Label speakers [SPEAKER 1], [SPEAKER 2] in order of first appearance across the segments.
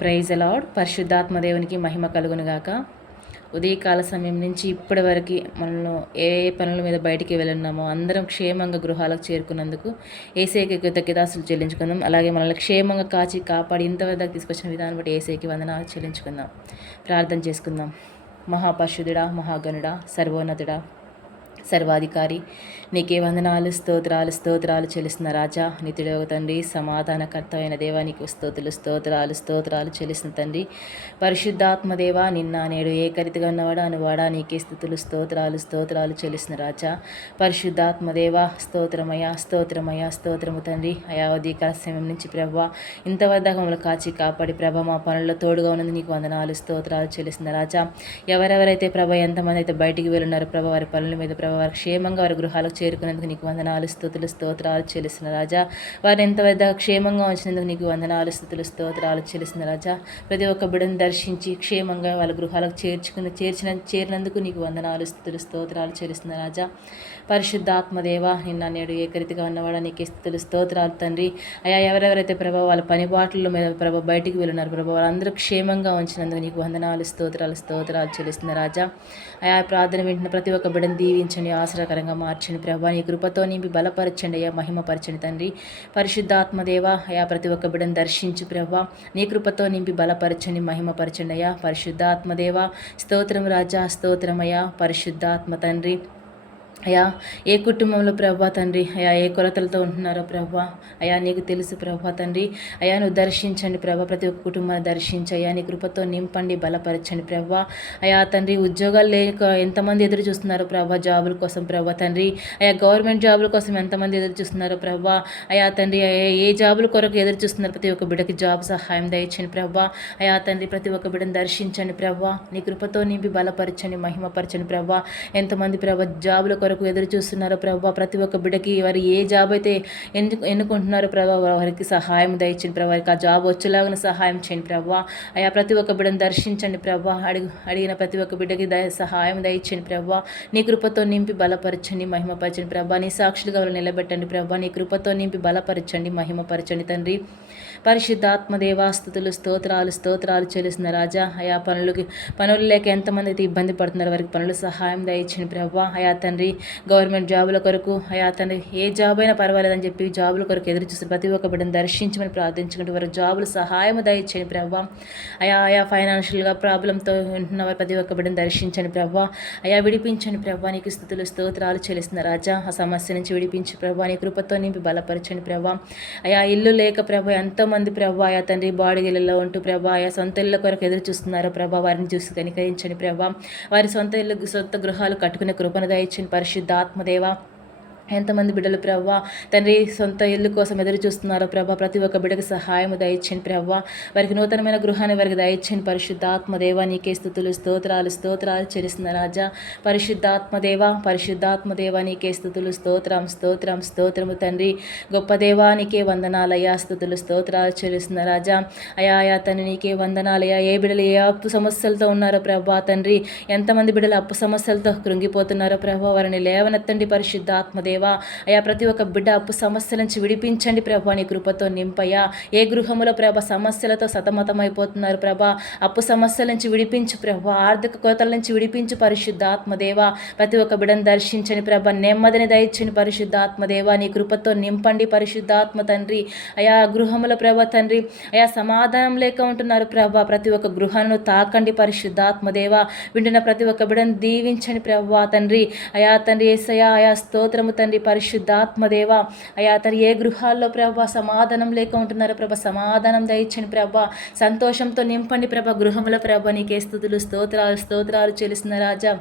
[SPEAKER 1] Praise అలాడ్ పరిశుద్ధాత్మ దేవునికి మహిమ కలుగునుగాక. ఉదయకాల సమయం నుంచి ఇప్పటి వరకు మనల్ని ఏ పనుల మీద బయటికి వెళ్ళున్నామో అందరం క్షేమంగా గృహాలకు చేరుకున్నందుకు ఏసైకి కృతజ్ఞతాసులు చెల్లించుకుందాం. అలాగే మనల్ని క్షేమంగా కాచి కాపాడి ఇంతవరకు తీసుకొచ్చిన విధానం బట్టి ఏసైకి వందనాలు చెల్లించుకుందాం. ప్రార్థన చేసుకుందాం. మహాపశుధుడా మహాగణుడా సర్వోన్నతుడా సర్వాధికారి. నీకే వందనాలు స్తోత్రాలు స్తోత్రాలు చెల్లిస్తున్న రాజా. నిత్యుడవ తండ్రి సమాధానకర్త అయిన దేవా నీకు స్తోతులు స్తోత్రాలు స్తోత్రాలు చెల్లిస్తున్న తండ్రి. పరిశుద్ధాత్మదేవా నిన్న నేడు ఏకరితిగా ఉన్నవాడా అనువాడా నీకే స్థుతులు స్తోత్రాలు స్తోత్రాలు చెల్లిస్తున్న రాజా. పరిశుద్ధాత్మదేవా స్తోత్రమయ స్తోత్రమయ స్తోత్రము తండ్రి. అయావధి సమయం నుంచి ప్రభ ఇంతవరకు మమ్మల్ని కాచి కాపాడి ప్రభ మా పనుల్లో తోడుగా ఉన్నది నీకు వందనాలు స్తోత్రాలు చెల్లిస్తున్న రాజా. ఎవరెవరైతే ప్రభ ఎంతమంది అయితే బయటికి వెళ్ళున్నారో ప్రభ వారి పనుల మీద ప్రభ వారి క్షేమంగా వారి గృహాలకు చేరుకునేందుకు నీకు వందనాలు స్థుతులు స్తోత్రాలు చెల్లిసిన రాజా. వారు ఎంత పెద్ద క్షేమంగా ఉంచినందుకు నీకు వందనాలు స్థుతులు స్తోత్రాలు చెల్లిసిన రాజా. ప్రతి ఒక్క బిడ్డను దర్శించి క్షేమంగా వాళ్ళ గృహాలకు చేర్చుకుని చేర్చిన చేరినందుకు నీకు వందనాలు స్థుతులు స్తోత్రాలు చెల్లిసిన రాజా. పరిశుద్ధాత్మదేవ నిన్న నేడు ఏకరితిగా ఉన్నవాడు నీకు స్థుతులు స్తోత్రాలు తండ్రి. అయా ఎవరెవరైతే ప్రభావ వాళ్ళ పని పనిబాట్ల మీద ప్రభావ బయటికి వెళ్ళున్నారు ప్రభావ వాళ్ళందరూ క్షేమంగా ఉంచినందుకు నీకు వందనాలు స్తోత్రాలు స్తోత్రాలు చెల్లిస్తున్న రాజా. అయా ప్రార్థన వింటున్న ప్రతి ఒక్క బిడ్డను దీవించండి ఆశ్రకరంగా మార్చండి ప్రభా. నీ కృపతో నింపి బలపరచండి అయ్యా మహిమపరచండి తండ్రి. పరిశుద్ధాత్మదేవ అయా ప్రతి ఒక్క బిడ్డను దర్శించు ప్రభా. నీ కృపతో నింపి బలపరచండి మహిమపరచండి అయ్యా. పరిశుద్ధాత్మదేవ స్తోత్రం రాజా స్తోత్రమయ్యా పరిశుద్ధాత్మ తండ్రి. అయా ఏ కుటుంబంలో ప్రభా తండ్రి? అయా ఏ కొలతలతో ఉంటున్నారో ప్రభా? అయా నీకు తెలుసు ప్రభా తండ్రి. అయా నువ్వు దర్శించండి ప్రభా ప్రతి ఒక్క కుటుంబాన్ని దర్శించి. అయా నీ కృపతో నింపండి బలపరచండి ప్రభా. అయా తండ్రి ఉద్యోగాలు లేక ఎంతమంది ఎదురు చూస్తున్నారో ప్రభా జాబుల కోసం ప్రభా తండ్రి. అయా గవర్నమెంట్ జాబుల కోసం ఎంతమంది ఎదురు చూస్తున్నారో ప్రభా. అయా తండ్రి ఏ జాబుల కొరకు ఎదురు చూస్తున్నారు? ప్రతి ఒక్క బిడ్డకి జాబ్ సహాయం దయచండి ప్రభా. అయా తండ్రి ప్రతి ఒక్క బిడ్డను దర్శించండి ప్రభా. నీ కృపతో నింపి బలపరచండి మహిమపరచండి ప్రభా. ఎంతమంది ప్రభా జాబుల కొరకు వరకు ఎదురు చూస్తున్నారో ప్రభావ ప్రతి ఒక్క బిడ్డకి వారు ఏ జాబ్ అయితే ఎందుకు ఎన్నుకుంటున్నారో ప్రభావ వారికి సహాయం దయచండి ప్రభావ వారికి ఆ జాబ్ వచ్చేలాగా సహాయం చేయండి ప్రభావ అయా ప్రతి ఒక్క బిడ్డను దర్శించండి ప్రభావ అడిగి అడిగిన ప్రతి ఒక్క బిడ్డకి దయ సహాయం దయచండి ప్రభావ నీ కృపతో నింపి బలపరచండి మహిమపరచండి ప్రభా. నీ సాక్షులుగా వాళ్ళు నిలబెట్టండి ప్రభా. నీ కృపతో నింపి బలపరచండి మహిమపరచండి తండ్రి. పరిశుద్ధాత్మ దేవాస్థుతులు స్తోత్రాలు స్తోత్రాలు చెల్లిస్తున్న రాజా. అయా పనులకి పనులు లేక ఎంతమంది అయితే ఇబ్బంది పడుతున్నారు వారికి పనులు సహాయం దయచండి ప్రభా. అయా తండ్రి గవర్నమెంట్ జాబుల కొరకు అతను ఏ జాబ్ అయినా పర్వాలేదని చెప్పి జాబుల కొరకు ఎదురు చూసి ప్రతి ఒక్క బిడ్డను దర్శించమని ప్రార్థించుకుంటూ వారి జాబులు సహాయం దయచేయండి ప్రభా. అయా ఆయా ఫైనాన్షియల్గా ప్రాబ్లంతో ఉంటున్న వారు ప్రతి ఒక్క బిడ్డను దర్శించండి ప్రభా. అయా విడిపించండి ప్రభా. నీకు స్థుతులు స్తోత్రాలు చెల్లిస్తున్న రాజా. ఆ సమస్య నుంచి విడిపించి ప్రభా. నీ కృపతో నింపి బలపరచండి ప్రభా. అయా ఇల్లు లేక ప్రభా ఎంతోమంది ప్రభా ఆయా తండ్రి బాడిగిళ్ళలో ఉంటూ ప్రభా ఆయా సొంత ఇళ్ళ కొరకు ఎదురు చూస్తున్నారో ప్రభా వారిని చూసి కనికరించండి ప్రభా. వారి సొంత ఇల్లు సొంత గృహాలు కట్టుకునే కృపను దయచండి పరిశుద్ధాత్మదేవ ఎంతమంది బిడ్డలు ప్రవ్వ? తండ్రి సొంత ఇల్లు కోసం ఎదురు చూస్తున్నారో ప్రభ ప్రతి ఒక్క బిడ్డకు సహాయం దయచేయండి ప్రవ్వ. వారికి నూతనమైన గృహాన్ని వారికి దయచేయండి. పరిశుద్ధాత్మదేవ నీకే స్థుతులు స్తోత్రాలు స్తోత్రాలు చెల్లిస్తున్న రాజా. పరిశుద్ధాత్మదేవ పరిశుద్ధాత్మదేవ నీకే స్థుతులు స్తోత్రం స్తోత్రం స్తోత్రము తండ్రి. గొప్ప దేవా నీకే వందనాలయ్యా స్థుతులు స్తోత్రాలు చెల్లిస్తున్న రాజా. అయా అయా తండ్రి నీకే వందనాలయ్యా. ఏ బిడ్డలు ఏ అప్పు సమస్యలతో ఉన్నారో ప్రభా తండ్రి. ఎంతమంది బిడ్డలు అప్పు సమస్యలతో కృంగిపోతున్నారో ప్రభా వారిని లేవనెత్తండి పరిశుద్ధాత్మదేవ దేవా. అయా ప్రతి ఒక్క బిడ్డ అప్పు సమస్యల నుంచి విడిపించండి ప్రభా నీ కృపతో నింపయ్యా. ఏ గృహములో ప్రభ సమస్యలతో సతమతమైపోతున్నారు ప్రభా అప్పు సమస్యల నుంచి విడిపించు ప్రభా ఆర్థిక కోతల నుంచి విడిపించు పరిశుద్ధాత్మదేవ ప్రతి ఒక్క బిడను దర్శించని ప్రభ నెమ్మదిని దయచని పరిశుద్ధాత్మదేవ నీ కృపతో నింపండి పరిశుద్ధాత్మ తండ్రి. అయా గృహముల ప్రభ తండ్రి అయా సమాధానం లేక ఉంటున్నారు ప్రభా. ప్రతి ఒక్క గృహాలను తాకండి పరిశుద్ధాత్మదేవ వింటున్న ప్రతి ఒక్క బిడను దీవించని ప్రభా తండ్రి. అయా తండ్రి ఏసయా అయా స్తోత్రము తండ్రి. పరిశుద్ధాత్మదేవ. అయా తండ్రి ఏ గృహాల్లో ప్రభా సమాధానం లేక ఉంటున్నారో ప్రభ సమాధానం దయచండి ప్రభ. సంతోషంతో నింపండి ప్రభ గృహముల ప్రభ నీకే స్థుతులు స్తోత్రాలు స్తోత్రాలు చెలిసిన రాజా.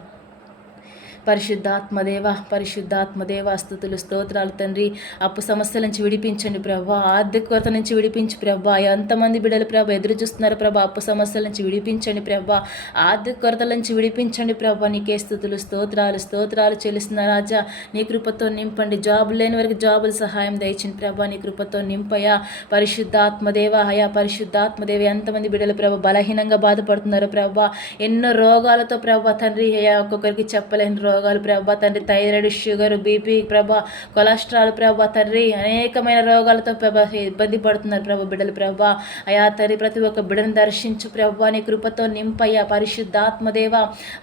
[SPEAKER 1] పరిశుద్ధాత్మదేవ పరిశుద్ధాత్మదేవ స్థుతులు స్తోత్రాలు తండ్రి. అప్పు సమస్యల నుంచి విడిపించండి ప్రభా. ఆర్థిక కొరత నుంచి విడిపించి ప్రభా. ఎంతమంది బిడ్డలు ప్రభ ఎదురు చూస్తున్నారు ప్రభా. అప్పు సమస్యల నుంచి విడిపించండి ప్రభా. ఆర్థిక కొరతల నుంచి విడిపించండి ప్రభా. నీకే స్థుతులు స్తోత్రాలు స్తోత్రాలు చెల్లిస్తున్న రాజా. నీ కృపతో నింపండి. జాబు లేని వరకు జాబులు సహాయం దయచింది ప్రభా. నీ కృపతో నింపయా. పరిశుద్ధాత్మదేవ హయా పరిశుద్ధాత్మదేవ. ఎంతమంది బిడ్డలు ప్రభ బలహీనంగా బాధపడుతున్నారు ప్రభా. ఎన్నో రోగాలతో ప్రభా తండ్రి హయా ఒక్కొక్కరికి చెప్పలేని రో రోగాలు ప్రభా తండ్రి థైరాయిడ్ షుగర్ బీపీ ప్రభా కొలెస్ట్రాల్ ప్రభా తండ్రి అనేకమైన రోగాలతో ప్రభా ఇబ్బంది పడుతున్నారు ప్రభా బిడ్డలు ప్రభా. అయా తండ్రి ప్రతి ఒక్క బిడ్డను దర్శించు ప్రభా నీ కృపతో నింపయ్యా పరిశుద్ధాత్మదేవ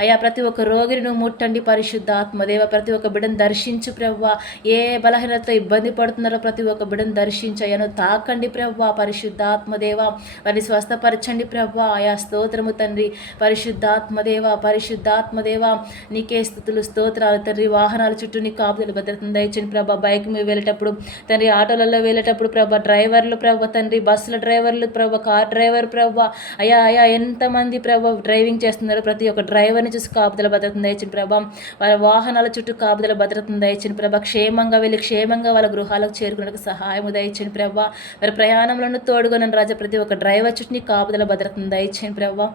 [SPEAKER 1] అయా ప్రతి ఒక్క రోగిని నువ్వు ముట్టండి పరిశుద్ధాత్మదేవ ప్రతి ఒక్క బిడ్డను దర్శించు ప్రభా. ఏ బలహీనతతో ఇబ్బంది పడుతున్నారో ప్రతి ఒక్క బిడ్డను దర్శించయ్యను తాకండి ప్రభా పరిశుద్ధాత్మదేవ వారిని స్వస్థపరచండి ప్రభా. ఆయా స్తోత్రము తండ్రి. పరిశుద్ధాత్మదేవ పరిశుద్ధాత్మదేవ నీకే స్థుతులు స్తోత్రాలు. తండ్రి వాహనాల చుట్టూ నీ కాపుదలు భద్రతను దయచండి ప్రభా బైక్ మీద వెళ్ళేటప్పుడు తండ్రి ఆటోలలో వెళ్ళేటప్పుడు ప్రభా డ్రైవర్లు ప్రభా తండ్రి బస్సుల డ్రైవర్లు ప్రభా కార్ డ్రైవర్ ప్రభా అయా అయా ఎంతమంది ప్రభా డ్రైవింగ్ చేస్తున్నారు? ప్రతి ఒక్క డ్రైవర్ని చూసి కాపుదల భద్రతను దయచండి ప్రభా వాళ్ళ వాహనాల చుట్టూ కాపుదల భద్రతను దయచండి ప్రభా క్షేమంగా వెళ్ళి క్షేమంగా వాళ్ళ గృహాలకు చేరుకునేందుకు సహాయం దయచండి ప్రభా. వారి ప్రయాణంలో తోడుగొనని రాజా ప్రతి ఒక్క డ్రైవర్ చుట్టూ నీ కాపుదల భద్రతను దయచండి ప్రభా.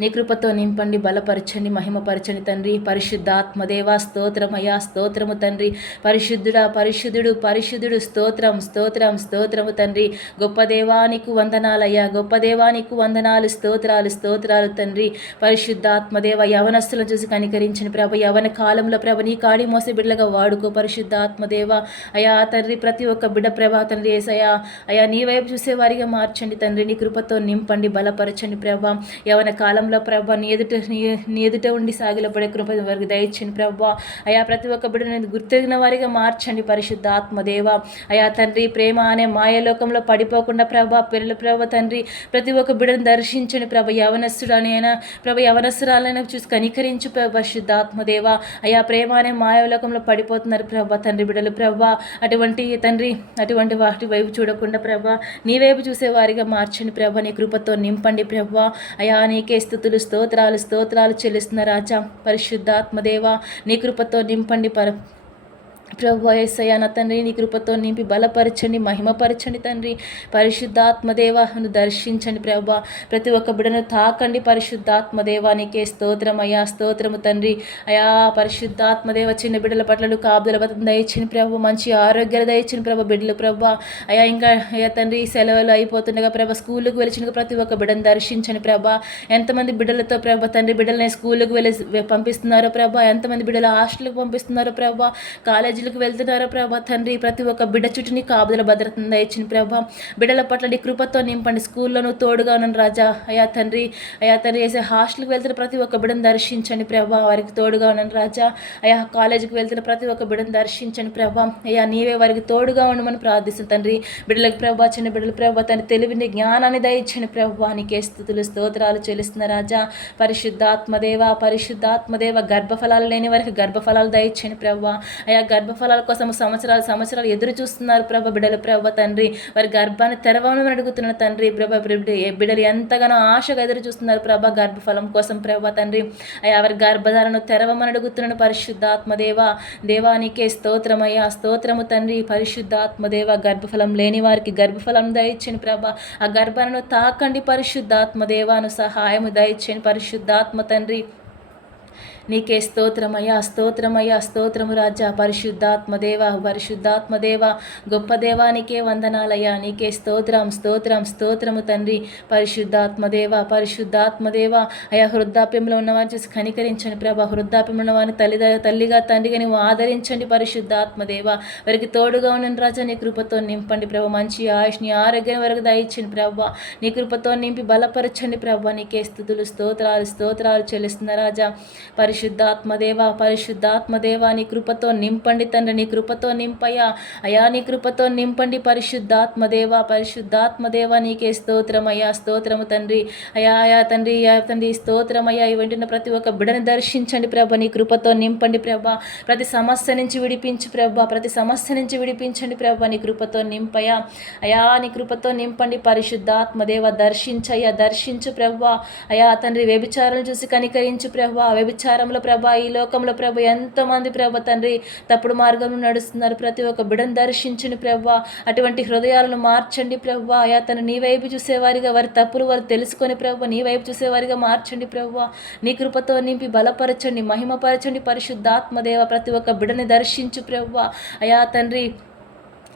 [SPEAKER 1] నీ కృపతో నింపండి బలపరచండి మహిమపరచండి తండ్రి. పరిశుద్ధాత్మదేవా స్తోత్రమయ్యా స్తోత్రము తండ్రి. పరిశుద్ధుడా పరిశుద్ధుడు పరిశుద్ధుడు స్తోత్రం స్తోత్రం స్తోత్రము తండ్రి. గొప్ప దేవానికి వందనాలయ్యా. గొప్ప దేవానికి వందనాలు స్తోత్రాలు స్తోత్రాలు తండ్రి. పరిశుద్ధాత్మదేవ యవనస్తులను చూసి కనికరించిన ప్రభ. యవన కాలంలో ప్రభ నీ కాడి మోసే బిడ్డలుగా వాడుకో పరిశుద్ధాత్మదేవ. అయా తండ్రి ప్రతి ఒక్క బిడ్డ ప్రభా తండ్రి ఏసయా అయా నీ వైపు చూసే వారిగా మార్చండి తండ్రి. నీ కృపతో నింపండి బలపరచండి ప్రభా. యవన కాలంలో ప్రభా నీ ఎదుట నీ- ఎదుట ఉండి సాగిలపడే కృప వారికి దయచండి ప్రభా. అయా ప్రతి ఒక్క బిడ్డను గుర్తెరిగిన వారిగా మార్చండి పరిశుద్ధ ఆత్మదేవ. అయా తండ్రి ప్రేమ అనే మాయలోకంలో పడిపోకుండా ప్రభా పిల్లల ప్రభ తండ్రి ప్రతి ఒక్క బిడ్డను దర్శించండి ప్రభ. యవనస్తుడు ప్రభ యవనస్తురాలైనా చూసి కనికరించు పరిశుద్ధ ఆత్మదేవ. అయా ప్రేమ అనే మాయలోకంలో పడిపోతున్నారు ప్రభా తండ్రి బిడ్డలు ప్రభా. అటువంటి తండ్రి అటువంటి వాటి వైపు చూడకుండా ప్రభా నీ వైపు చూసే వారిగా మార్చండి ప్రభా. నీ కృపతో నింపండి ప్రభా. అయా నీకే స్థుతులు స్తోత్రాలు స్తోత్రాలు చెల్లిస్తున్న రాజా పరిశుద్ధాత్మదేవ నీ కృపతో నింపండి పర ప్రభు ఏసయ్య నా తండ్రి నీ కృపతో నింపి బలపరచండి మహిమపరచండి తండ్రి. పరిశుద్ధాత్మదేవాను దర్శించండి ప్రభా ప్రతి ఒక్క బిడను తాకండి పరిశుద్ధాత్మదేవా నీకే స్తోత్రం అయ్యా స్తోత్రము తండ్రి. అయా పరిశుద్ధాత్మదేవ చిన్న బిడ్డల పట్ల నువ్వు కాపుదల దయచిన ప్రభు. మంచి ఆరోగ్యాలు దయచిన ప్రభ బిడ్డలు ప్రభా అయా ఇంకా అయ్యా తండ్రి సెలవులు అయిపోతుండగా ప్రభ స్కూళ్ళకు వెళ్ళిన ప్రతి ఒక్క బిడ్డను దర్శించండి ప్రభా. ఎంతమంది బిడ్డలతో ప్రభ తండ్రి బిడ్డలని స్కూళ్ళకు వెళ్ళి పంపిస్తున్నారో ప్రభా. ఎంతమంది బిడ్డలు హాస్టల్కి పంపిస్తున్నారో ప్రభా. కాలేజీలకు వెళ్తున్నారో ప్రభా? తండ్రి ప్రతి ఒక్క బిడ్డ చుట్టూని కాపుదల భద్రతను ఇచ్చిన ప్రభా. బిడ్డల పట్ల నీ కృపతో నింపండి. స్కూల్లోనూ తోడుగా ఉన్నాను రాజా. అయా తండ్రి అయా తండ్రి వేసే హాస్టల్కి వెళ్తున్న ప్రతి ఒక్క బిడ్డను దర్శించండి ప్రభా. వారికి తోడుగా ఉన్నాను రాజా. అయా కాలేజీకి వెళ్తున్న ప్రతి ఒక్క బిడ్డను దర్శించండి ప్రభా. అయ్యా నీవే వారికి తోడుగా ఉండమని ప్రార్థిస్తుంది తండ్రి. బిడ్డలకు ప్రభా చిన్న బిడ్డల ప్రభా తన తెలివిని జ్ఞానాన్ని దయచండి ప్రభా. నీకే స్థుతులు స్తోత్రాలు చెల్లిస్తున్న రాజా. పరిశుద్ధాత్మదేవ పరిశుద్ధాత్మదేవ గర్భఫలాలు లేని వారికి గర్భఫలాలు దయచండి ప్రభా. అయా గర్భ గర్భఫలాల కోసం సంవత్సరాలు సంవత్సరాలు ఎదురు చూస్తున్నారు ప్రభ బిడ్డలు. ప్రభ తండ్రి వారి గర్భాన్ని తెరవమని అడుగుతున్న తండ్రి. ప్రభ బిడ్డలు ఎంతగానో ఆశగా ఎదురు చూస్తున్నారు ప్రభ గర్భఫలం కోసం ప్రభ తండ్రి. అయ్యా వారి గర్భధారను తెరవమని అడుగుతున్నాను పరిశుద్ధాత్మదేవ. దేవానికే స్తోత్రమయ్యా స్తోత్రము తండ్రి పరిశుద్ధాత్మదేవ. గర్భఫలం లేని వారికి గర్భఫలం దయచ్చని ప్రభ. ఆ గర్భాలను తాకండి పరిశుద్ధాత్మదేవాను సహాయము దయచ్చని పరిశుద్ధాత్మ తండ్రి. నీకే స్తోత్రమయ్యా స్తోత్రమయ్యా స్తోత్రము రాజా పరిశుద్ధాత్మదేవ పరిశుద్ధాత్మదేవ గొప్ప దేవానికే వందనాలయ్యా నీకే స్తోత్రం స్తోత్రం స్తోత్రము తండ్రి పరిశుద్ధాత్మదేవ పరిశుద్ధాత్మదేవ అయా వృద్ధాప్యంలో ఉన్నవారిని చూసి కనికరించండి ప్రభా వృద్ధాప్యంలో ఉన్న వారిని తల్లి తల్లిగా తండ్రిగా నువ్వు ఆదరించండి పరిశుద్ధాత్మదేవ వారికి తోడుగా ఉన్న రాజా నీ కృపతో నింపండి ప్రభా మంచి ఆయుష్ని ఆరోగ్యం వరకు దయచండి ప్రభా. నీ కృపతో నింపి బలపరచండి ప్రభా నీకే స్థుతులు స్తోత్రాలు స్తోత్రాలు చెల్లిస్తున్న రాజా. పరిశుద్ధాత్మదేవ పరిశుద్ధాత్మదేవ నీ కృపతో నింపండి తండ్రి నీ కృపతో నింపయ్యా. అయా నీ కృపతో నింపండి పరిశుద్ధాత్మదేవ పరిశుద్ధాత్మదేవ నీకే స్తోత్రమయ్యా. స్తోత్రము తండ్రి. అయా అయా తండ్రి అయా తండ్రి స్తోత్రమయ్యా. ఈ వెంటనే ప్రతి ఒక్క బిడని దర్శించండి ప్రభ. నీ కృపతో నింపండి ప్రభ. ప్రతి సమస్య నుంచి విడిపించు ప్రభ. ప్రతి సమస్య నుంచి విడిపించండి ప్రభ. నీ కృపతో నింపయా అయా నీ కృపతో నింపండి పరిశుద్ధాత్మదేవ. దర్శించయ్యా దర్శించు ప్రభ. అయా తండ్రి వ్యభిచారం చూసి కనికరించు ప్రభ. వ్యభిచారంలో ప్రభ ఈ లోకంలో ప్రభ ఎంతోమంది ప్రభ తండ్రి తప్పుడు మార్గంలో నడుస్తున్నారు. ప్రతి ఒక్క బిడను దర్శించండి ప్రభ. అటువంటి హృదయాలను మార్చండి ప్రభ. అయా తను నీ వైపు చూసేవారిగా వారి తప్పులు వారు తెలుసుకొని ప్రభ నీ వైపు చూసేవారిగా మార్చండి ప్రభ. నీ కృపతో నింపి బలపరచండి మహిమపరచండి పరిశుద్ధాత్మదేవ. ప్రతి ఒక్క బిడని దర్శించు ప్రభ. అయా తండ్రి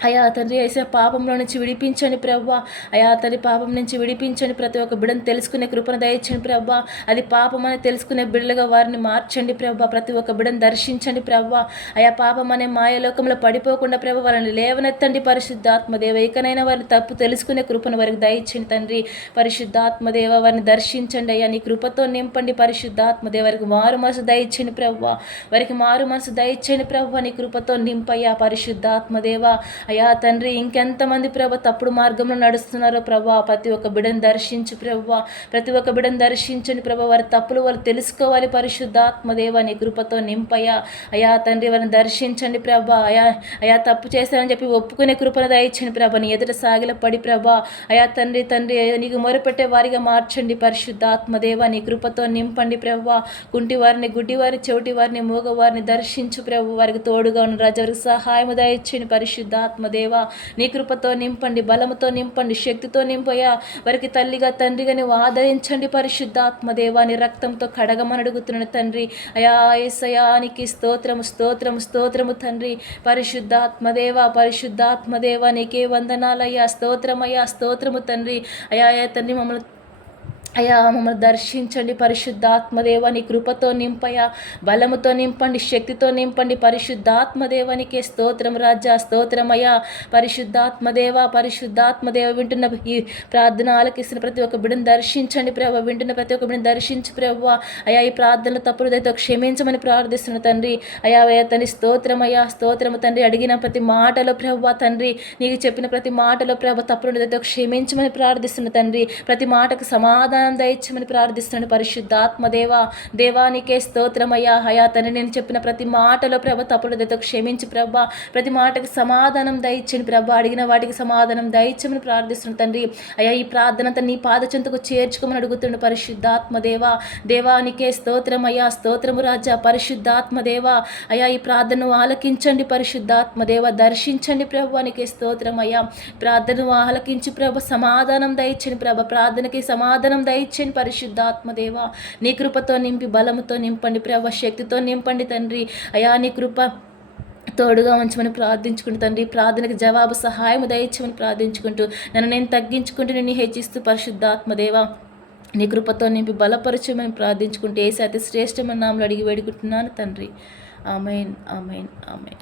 [SPEAKER 1] అయా తండ్రి వేసే పాపంలో నుంచి విడిపించండి ప్రవ్వా. అయా తండ్రి పాపం నుంచి విడిపించండి ప్రతి ఒక్క బిడ్డను తెలుసుకునే కృపను దయచండి ప్రవ్వా. అది పాపం అని తెలుసుకునే బిడ్డలుగా వారిని మార్చండి ప్రవ్వా. ప్రతి ఒక్క బిడ్డను దర్శించండి ప్రవ్వా. అయా పాపం అనే మాయలోకంలో పడిపోకుండా ప్రభు వారిని లేవనెత్తండి పరిశుద్ధాత్మదేవ. ఇకనైనా వారిని తప్పు తెలుసుకునే కృపను వారికి దయచండి తండ్రి. పరిశుద్ధాత్మదేవ వారిని దర్శించండి అయ్యా. నీ కృపతో నింపండి పరిశుద్ధాత్మదేవ. వారికి మారు మనసు దయచండి ప్రవ్వా. వారికి మారు మనసు దయచండి ప్రవ్వా. నీ కృపతో నింపయ్యా పరిశుద్ధాత్మదేవ. అయా తండ్రి ఇంకెంతమంది ప్రభ తప్పుడు మార్గంలో నడుస్తున్నారో ప్రభా ప్రతి ఒక్క బిడను దర్శించు ప్రభా ప్రతి ఒక్క బిడను దర్శించండి ప్రభా వారి తప్పులు వాళ్ళు తెలుసుకోవాలి పరిశుద్ధాత్మదేవ నీ కృపతో నింపయ్యా. అయా తండ్రి వారిని దర్శించండి ప్రభా. అయా అయా తప్పు చేశానని చెప్పి ఒప్పుకునే కృపను దయచండి ప్రభా. నీ ఎదుట సాగిల పడి ప్రభా. అయా తండ్రి తండ్రి నీకు మొరపెట్టే వారిగా మార్చండి పరిశుద్ధాత్మదేవ నీ కృపతో నింపండి ప్రభా. కుంటి వారిని గుడ్డి వారిని చెవిటి వారిని మూగవారిని దర్శించు ప్రభు. వారికి తోడుగా ఉన్న రాజు సహాయము సహాయం దయచండి పరిశుద్ధాత్మ ఆత్మదేవా నీ కృపతో నింపండి బలముతో నింపండి శక్తితో నింపయా. వారికి తల్లిగా తండ్రిగా నువ్వు ఆదరించండి పరిశుద్ధాత్మదేవా. నీ రక్తంతో కడగమని అడుగుతున్నాను తండ్రి. అయా ఏసయానికి స్తోత్రము స్తోత్రము స్తోత్రము తండ్రి. పరిశుద్ధాత్మదేవ పరిశుద్ధాత్మదేవ నీకే వందనాలయ్యా స్తోత్రమయ్యా స్తోత్రము తండ్రి. అయా తండ్రి మమ్మల్ని అయా మమ్మల్ని దర్శించండి పరిశుద్ధాత్మదేవ నీ కృపతో నింపయా బలముతో నింపండి శక్తితో నింపండి పరిశుద్ధాత్మదేవానికి స్తోత్రం రాజా స్తోత్రమయ్యా పరిశుద్ధాత్మదేవ పరిశుద్ధాత్మదేవ వింటున్న ఈ ప్రార్థన ఆలకిస్తున్న ప్రతి ఒక్క బిడ్డను దర్శించండి ప్రభు వింటున్న ప్రతి ఒక్క బిడ్డను దర్శించి ప్రభు. అయా ఈ ప్రార్థనలు తప్పుడు దయతో క్షమించమని ప్రార్థిస్తున్న తండ్రి. అయా అయ్యా తండ్రి స్తోత్రమయ్యా స్తోత్రము తండ్రి. అడిగిన ప్రతి మాటలో ప్రభు తండ్రి నీకు చెప్పిన ప్రతి మాటలో ప్రభు తప్పుడు దయతో క్షమించమని ప్రార్థిస్తున్న తండ్రి. ప్రతి మాటకు సమాధానం జ్ఞానం దయచ్చమని ప్రార్థిస్తున్నాను పరిశుద్ధాత్మ దేవా దేవానికే స్తోత్రమయ్యా. హయా తను నేను చెప్పిన ప్రతి మాటలో ప్రభ తప్పులు క్షమించి ప్రభ. ప్రతి మాటకి సమాధానం దయచ్చని ప్రభ. అడిగిన వాటికి సమాధానం దయచ్చమని ప్రార్థిస్తున్నాను తండ్రి. అయ్యా ఈ ప్రార్థన నీ పాదచెంతకు చేర్చుకోమని అడుగుతుండు పరిశుద్ధాత్మ దేవా దేవానికే స్తోత్రమయ్యా. స్తోత్రము రాజా పరిశుద్ధాత్మ దేవా అయ్యా ఈ ప్రార్థనను ఆలకించండి పరిశుద్ధాత్మ దేవ దర్శించండి ప్రభానికి స్తోత్రమయ్యా. ప్రార్థనను ఆలకించి ప్రభ సమాధానం దయచ్చని ప్రభ. ప్రార్థనకి సమాధానం దయ దయచేయండి పరిశుద్ధాత్మదేవ. నీ కృపతో నింపి బలముతో నింపండి ప్రభ శక్తితో నింపండి తండ్రి. అయా నీ కృప తోడుగా ఉంచమని ప్రార్థించుకుంటూ తండ్రి. ప్రార్థనకు జవాబు సహాయం దయచమని ప్రార్థించుకుంటూ నన్ను నేను తగ్గించుకుంటూ నేను హెచ్చిస్తూ పరిశుద్ధాత్మదేవ. నీ కృపతో నింపి బలపరచమని ప్రార్థించుకుంటూ ఏ శాతి శ్రేష్టమైన నామలు అడిగి వేడుకుంటున్నాను తండ్రి. Amen amen amen.